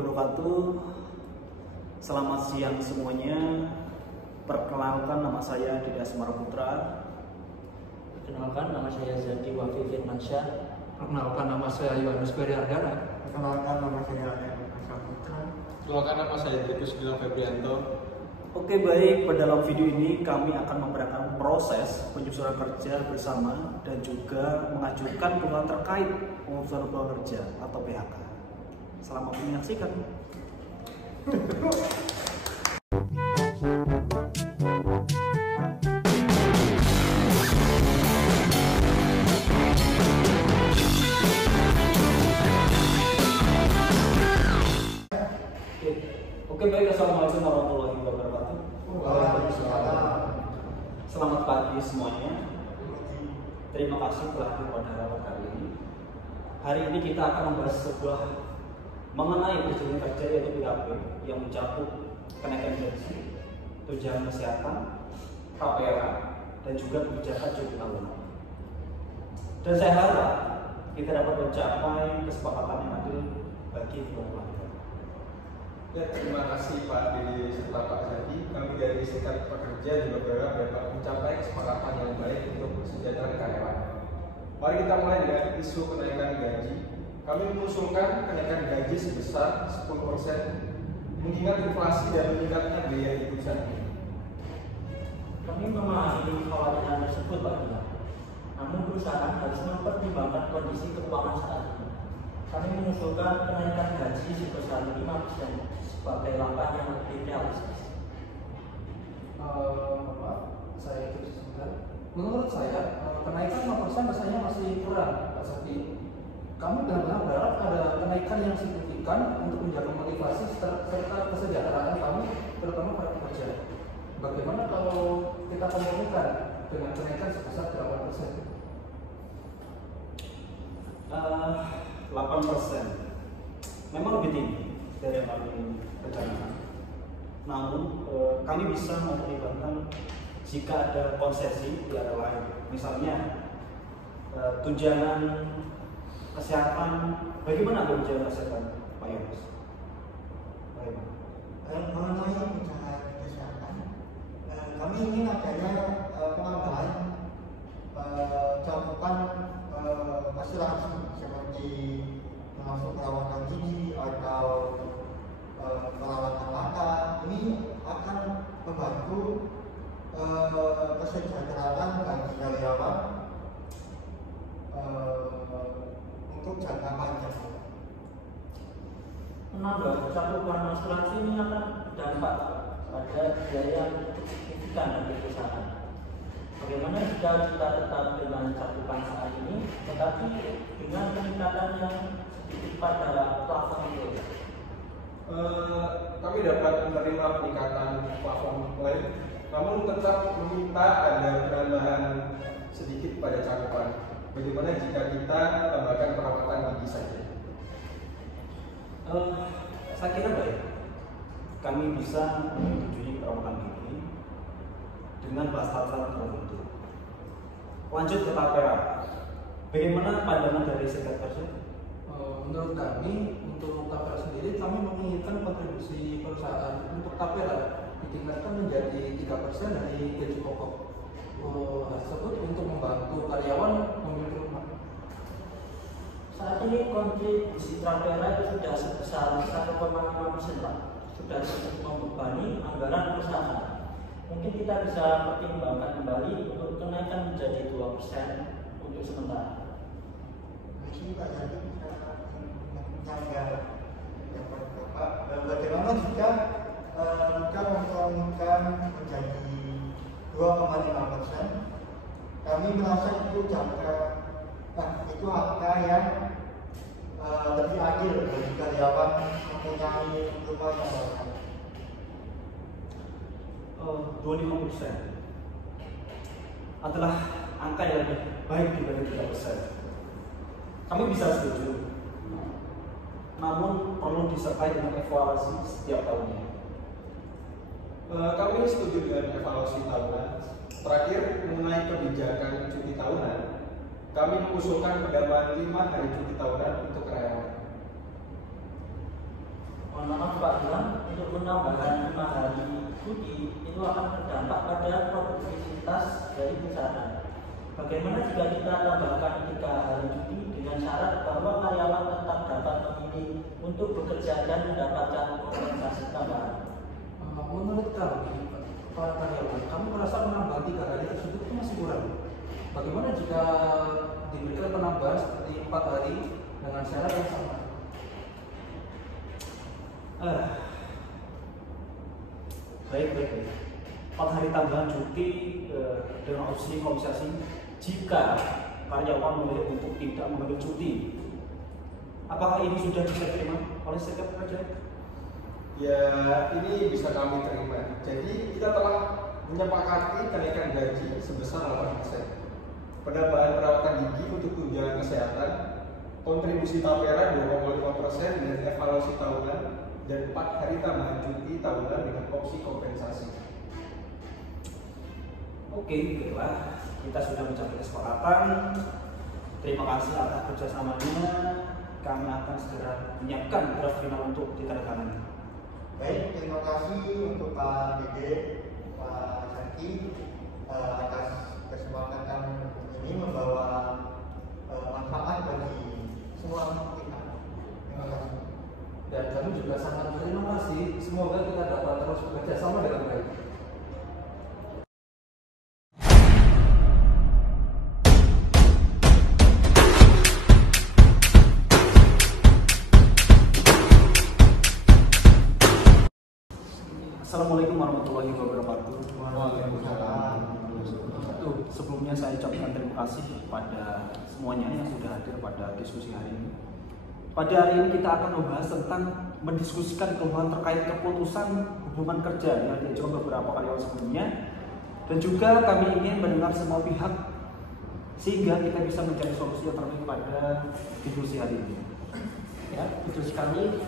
wabarakatuh. Selamat siang semuanya. Perkenalkan, nama saya Didi Asmara Putra. Perkenalkan, nama saya Zadi Wafi Firmansyah. Perkenalkan, nama saya Yohanes Beri Ardana. Perkenalkan, nama saya Asmara Putra. Perkenalkan, nama saya Trikus Gilang Febrianto. Oke, baik, pada dalam video ini kami akan memperhatikan proses penyusunan kerja bersama dan juga mengajukan keluhan terkait pengurusan keluhan kerja atau PHK. Selamat menyaksikan. Oke, baik, assalamualaikum warahmatullahi wabarakatuh. Selamat pagi semuanya. Terima kasih telah hadir pada rapat kali ini. Hari ini kita akan membahas sebuah mengenai perjanjian kerja yaitu PHK yang mencakup kenaikan gaji, tunjangan kesehatan, KPR, dan juga kebijakan cuti tahunan. Dan saya harap kita dapat mencapai kesepakatan yang adil bagi kedua belah pihak. Ya, terima kasih Pak Didi serta Pak Zadi. Kami dari Serikat Pekerja juga berharap dapat mencapai kesepakatan yang baik untuk kesejahteraan karyawan. Mari kita mulai dengan isu kenaikan gaji. Kami mengusulkan kenaikan gaji sebesar 10%, mengingat inflasi dan meningkatnya biaya hidup saat ini. Kami memahami kekhawatiran tersebut, Pak Dila. Namun perusahaan harus mempertimbangkan kondisi keuangan saat ini. Kami mengusulkan kenaikan gaji sebesar 5% sebagai langkah yang lebih realistis. Bapak, saya itu sebentar. Menurut saya, kenaikan 5% rasanya masih kurang, Pak Zaki. Kami benar-benar berharap ada kenaikan yang signifikan untuk menjaga motivasi serta kesejahteraan kami, terutama para pekerja. Bagaimana kalau kita kompromikan dengan kenaikan sebesar 8%? 8% memang lebih tinggi dari yang kami rencanakan. Namun kami bisa mempertimbangkan jika ada konsesi di area lain, misalnya tunjangan kesehatan. Bagaimana tunjangan kesehatan, Pak Yohanes? Bagaimana? Mengenai tunjangan kesehatan, kami ingin adanya penambahan cakupan asuransi seperti termasuk perawatan gigi atau perawatan mata. Ini akan membantu kesejahteraan bagi karyawan untuk jangka panjang. Menambah cakupan asuransi ini akan berdampak pada biaya yang cukup signifikan bagi perusahaan. Bagaimana jika kita tetap dengan cakupan saat ini, tetapi dengan peningkatan yang sedikit pada plafon itu? Kami dapat menerima peningkatan plafon klaim, namun tetap meminta ada penambahan sedikit pada cakupan. Bagaimana jika kita tambahkan perawatan gigi saja? Saya kira baik. Kami bisa menyetujui perawatan gigi dengan batas tertentu. Lanjut ke tapera. Bagaimana pandangan dari Serikat Kerja? Menurut kami, untuk tapera sendiri, kami menginginkan kontribusi perusahaan untuk tapera ditingkatkan menjadi 3% dari gaji pokok. Hal tersebut untuk membantu karyawan memiliki rumah. Saat ini kontribusi tapera itu sudah sebesar 1,5%, Pak. Sudah cukup membebani anggaran perusahaan. Mungkin kita bisa pertimbangkan kembali untuk kenaikan menjadi 2% untuk sementara. Mungkin Pak Zaki bisa menambah Bapak, bagaimana jika kita mempromosikan menjadi 2,5%? Kami merasa itu itu angka yang lebih adil bagi karyawan mempunyai rumah yang baik. 25% adalah angka yang lebih baik dibanding 3%. Kami bisa setuju, namun perlu disertai dengan evaluasi setiap tahunnya. Kami setuju dengan evaluasi tahunan. Terakhir, mengenai kebijakan cuti tahunan, kami mengusulkan penambahan 5 hari cuti tahunan untuk karyawan. mohon maaf Pak bilang untuk penambahan 5 hari cuti itu akan berdampak pada produktivitas dari perusahaan. Bagaimana jika kita tambahkan 3 hari cuti dengan syarat bahwa karyawan tetap dapat memilih untuk bekerja dan mendapatkan kompensasi tambahan? Menurut kami, para karyawan, kami merasa penambahan 3 hari tersebut itu masih kurang. Bagaimana jika diberikan penambahan seperti 4 hari dengan syarat yang sama? Baik. 4 hari tambahan cuti dengan opsi kompensasi jika karyawan memilih untuk tidak mengambil cuti. Apakah ini sudah bisa diterima oleh serikat pekerja? Ya, ini bisa kami terima. Jadi kita telah menyepakati kenaikan gaji sebesar 8%, penambahan perawatan gigi untuk tunjangan kesehatan, kontribusi tapera 2,5% dan evaluasi tahunan, dan 4 hari tambahan cuti tahunan dengan opsi kompensasi. Oke, baiklah. Kita sudah mencapai kesepakatan. Terima kasih atas kerjasamanya. Kami akan segera menyiapkan draft final untuk ditandatangani. Baik, terima kasih untuk Pak Dede, Pak Zaki atas kesempatan ini membawa manfaat bagi semua kita. Terima kasih. Dan kami juga sangat berterima kasih. Semoga kita dapat terus bekerja sama dengan baik. Assalamualaikum warahmatullahi wabarakatuh. Waalaikumsalam. Sebelumnya saya ucapkan terima kasih kepada semuanya yang sudah hadir pada diskusi hari ini. Pada hari ini kita akan membahas tentang mendiskusikan keluhan terkait keputusan hubungan kerja yang diajukan beberapa karyawan sebelumnya, dan juga kami ingin mendengar semua pihak sehingga kita bisa mencari solusi yang terbaik pada diskusi hari ini. Ya, betul sekali.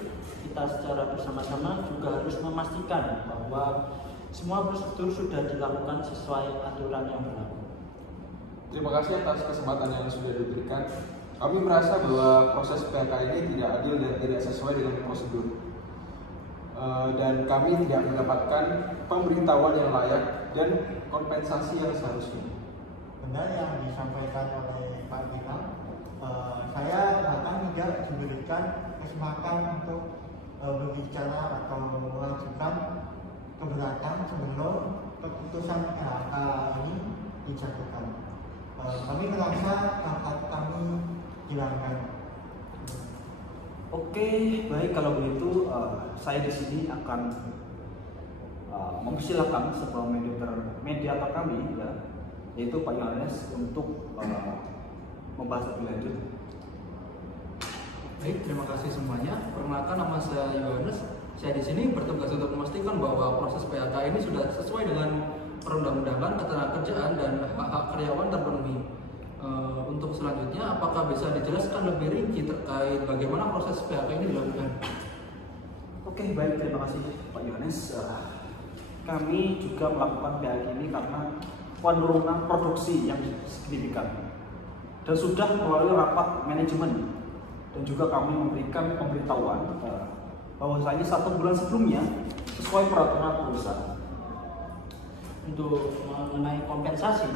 Kita secara bersama-sama juga harus memastikan bahwa semua prosedur sudah dilakukan sesuai aturan yang berlaku. Terima kasih atas kesempatan yang sudah diberikan. Kami merasa bahwa proses PHK ini tidak adil dan tidak sesuai dengan prosedur. Dan kami tidak mendapatkan pemberitahuan yang layak dan kompensasi yang seharusnya. Benar yang disampaikan oleh Pak Gilang. Saya bahkan tidak diberikan kesempatan untuk berbicara atau mengajukan keberatan sebelum keputusan PHK ini dijatuhkan. Kami merasa hak kami hilangkan. Oke, baik kalau begitu saya di sini akan mempersilahkan sebuah mediator kami, ya, yaitu Pak Yohanes untuk membahas lebih lanjut. Baik, terima kasih semuanya. Perkenalkan, nama saya Yohanes. Saya di sini bertugas untuk memastikan bahwa proses PHK ini sudah sesuai dengan perundang-undangan ketenagakerjaan dan hak-hak karyawan terpenuhi. Untuk selanjutnya, apakah bisa dijelaskan lebih rinci terkait bagaimana proses PHK ini dilakukan? Oke, baik, terima kasih Pak Yohanes. Kami juga melakukan PHK ini karena penurunan produksi yang signifikan dan sudah melalui rapat manajemen, dan juga kami memberikan pemberitahuan bahwasanya 1 bulan sebelumnya sesuai peraturan perusahaan. Untuk mengenai kompensasi,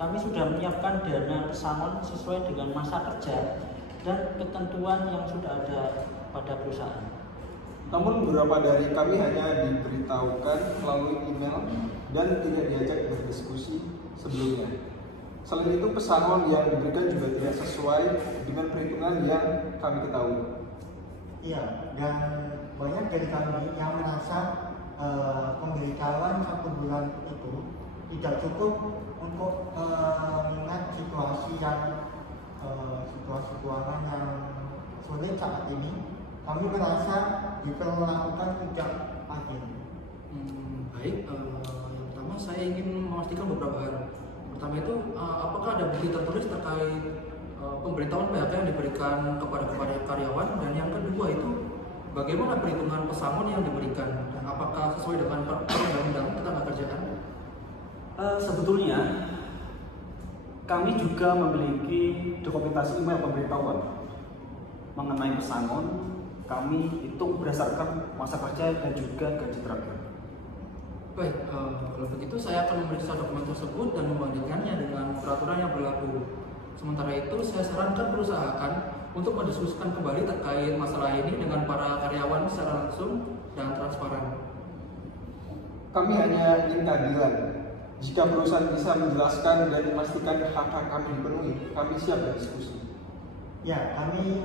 kami sudah menyiapkan dana pesangon sesuai dengan masa kerja dan ketentuan yang sudah ada pada perusahaan. Namun beberapa dari kami hanya diberitahukan melalui email dan tidak diajak berdiskusi sebelumnya. Selain itu, pesangon yang diberikan juga tidak sesuai dengan perhitungan yang kami ketahui. Iya, dan banyak dari kami yang merasa pemberitahuan 1 bulan itu tidak cukup untuk mengingat situasi keuangan yang sulit saat ini. Kami merasa diperlakukan tidak adil. Baik, yang pertama saya ingin memastikan beberapa hal. Pertama itu, apakah ada bukti tertulis terkait pemberitahuan PHK yang diberikan kepada karyawan, dan yang kedua itu bagaimana perhitungan pesangon yang diberikan dan apakah sesuai dengan perundang-undangan ketenagakerjaan? Sebetulnya kami juga memiliki dokumentasi email pemberitahuan mengenai pesangon kami hitung berdasarkan masa kerja dan juga gaji terakhir. Baik, kalau begitu saya akan memeriksa dokumen tersebut dan membandingkannya dengan peraturan yang berlaku. Sementara itu, saya sarankan perusahaan untuk mendiskusikan kembali terkait masalah ini dengan para karyawan secara langsung dan transparan. Kami hanya ingin keadilan. Jika perusahaan bisa menjelaskan dan memastikan hak-hak kami dipenuhi, kami siap berdiskusi. Ya, kami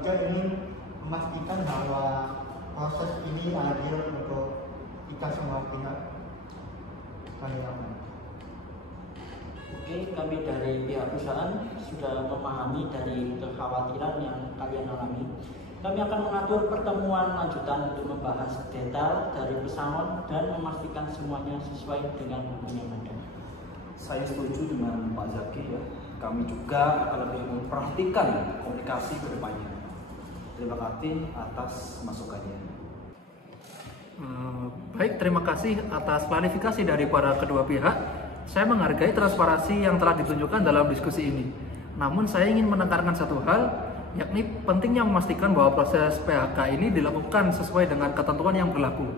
juga ingin memastikan bahwa proses ini adil untuk kita semua pihak karyawan. Oke, kami dari pihak perusahaan sudah memahami dari kekhawatiran yang kalian alami. Kami akan mengatur pertemuan lanjutan untuk membahas detail dari pesangon dan memastikan semuanya sesuai dengan hukum yang ada. Saya setuju dengan Pak Zaki ya. Kami juga akan lebih memperhatikan komunikasi ke depannya. Terima kasih atas masukannya. Baik, terima kasih atas klarifikasi dari para kedua pihak. Saya menghargai transparansi yang telah ditunjukkan dalam diskusi ini. Namun saya ingin menekankan satu hal, yakni pentingnya memastikan bahwa proses PHK ini dilakukan sesuai dengan ketentuan yang berlaku.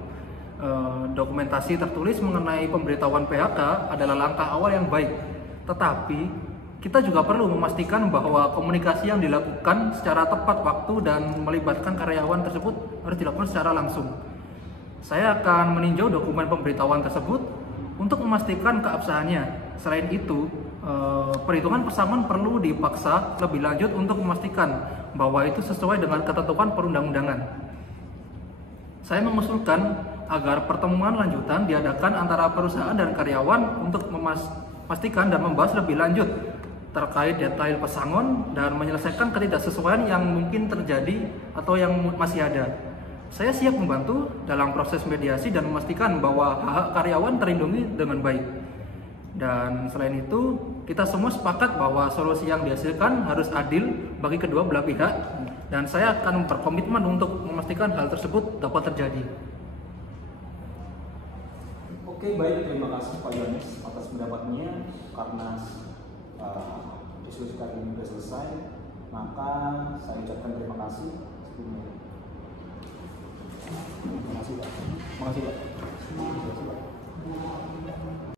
Dokumentasi tertulis mengenai pemberitahuan PHK adalah langkah awal yang baik. Tetapi kita juga perlu memastikan bahwa komunikasi yang dilakukan secara tepat waktu dan melibatkan karyawan tersebut harus dilakukan secara langsung. Saya akan meninjau dokumen pemberitahuan tersebut untuk memastikan keabsahannya. Selain itu, perhitungan pesangon perlu dipaksa lebih lanjut untuk memastikan bahwa itu sesuai dengan ketentuan perundang-undangan. Saya mengusulkan agar pertemuan lanjutan diadakan antara perusahaan dan karyawan untuk memastikan dan membahas lebih lanjut terkait detail pesangon dan menyelesaikan ketidaksesuaian yang mungkin terjadi atau yang masih ada. Saya siap membantu dalam proses mediasi dan memastikan bahwa hak karyawan terlindungi dengan baik. Dan selain itu, kita semua sepakat bahwa solusi yang dihasilkan harus adil bagi kedua belah pihak, dan saya akan berkomitmen untuk memastikan hal tersebut dapat terjadi. Oke, baik, terima kasih Pak Yohanes atas pendapatnya. Karena diskusi kali ini sudah selesai, maka saya ucapkan terima kasih. Terima kasih Pak. Terima kasih Pak.